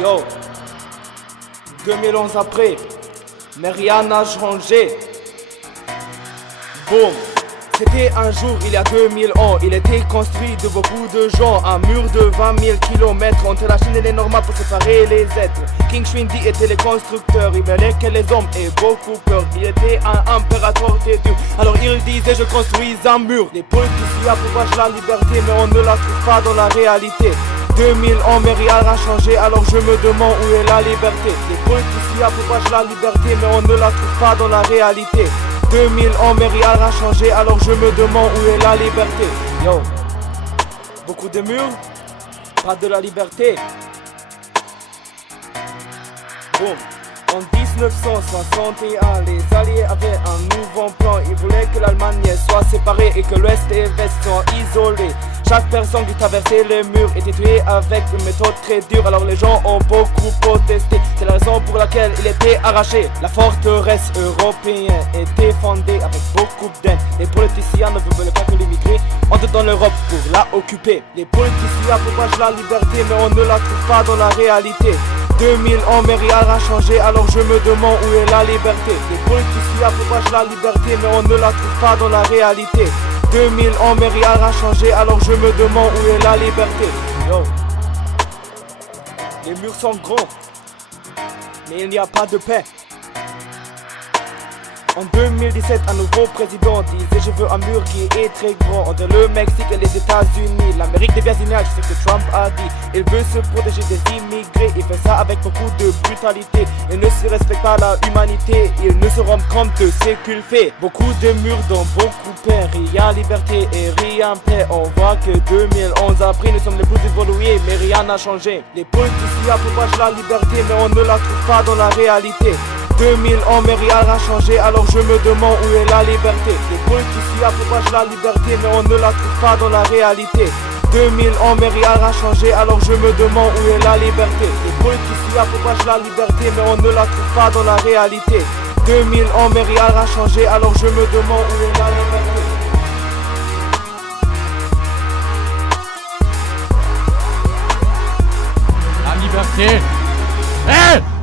Yo, 2011 après, mais rien n'a changé. Boum. C'était un jour il y a 2000 ans, il était construit de beaucoup de gens. Un mur de 20 000 kilomètres entre la Chine et les Normands pour séparer les êtres. King Shuindi était le constructeur, il voulait que les hommes aient beaucoup peur. Il était un impérateur têtu, alors il disait je construis un mur. Les politiciens propagent la liberté mais on ne la trouve pas dans la réalité. 2000 ans mais rien n'a changé, alors je me demande où est la liberté. Les politiciens propagent la liberté mais on ne la trouve pas dans la réalité. 2000 ans mais rien n'a changé, alors je me demande où est la liberté. Yo, beaucoup de murs, pas de la liberté. Boum. En 1961, les Alliés avaient un nouveau plan. Ils voulaient que l'Allemagne soit séparée et que l'Ouest et l'Est soient isolés. Chaque personne qui traversait les murs était tuée avec une méthode très dure. Alors les gens ont beaucoup protesté. C'est la raison pour laquelle il était arraché. La forteresse européenne était fondée avec beaucoup d'aide. Les politiciens ne veulent pas que les immigrés entrent dans l'Europe pour la occuper. Les politiciens propagent la liberté mais on ne la trouve pas dans la réalité. 2000 ans mais rien n'a changé, alors je me demande où est la liberté. Les politiciens propagent la liberté mais on ne la trouve pas dans la réalité. 2000 ans mais rien n'a changé, alors je me demande où est la liberté. Yo, les murs sont grands mais il n'y a pas de paix. En 2017, un nouveau président disait je veux un mur qui est très grand entre le Mexique et les États-Unis. L'Amérique des voisinages, c'est ce que Trump a dit. Il veut se protéger des immigrés, il fait ça avec beaucoup de brutalité. Il ne se respecte pas la humanité, il ne se rend compte de ce qu'il fait. Beaucoup de murs dont beaucoup paix, rien liberté et rien paix. On voit que 2011 après, nous sommes les plus évolués, mais rien n'a changé. Les politiciens propagent la liberté, mais on ne la trouve pas dans la réalité. 2000 ans mais rien n'a changé, alors je me demande où est la liberté. Les politiciens propagent la liberté mais on ne la trouve pas dans la réalité. 2000 ans mais rien n'a changé, alors je me demande où est la liberté. Les politiciens propagent la liberté mais on ne la trouve pas dans la réalité. 2000 ans mais rien n'a changé, alors je me demande où est la liberté. La liberté. Hey!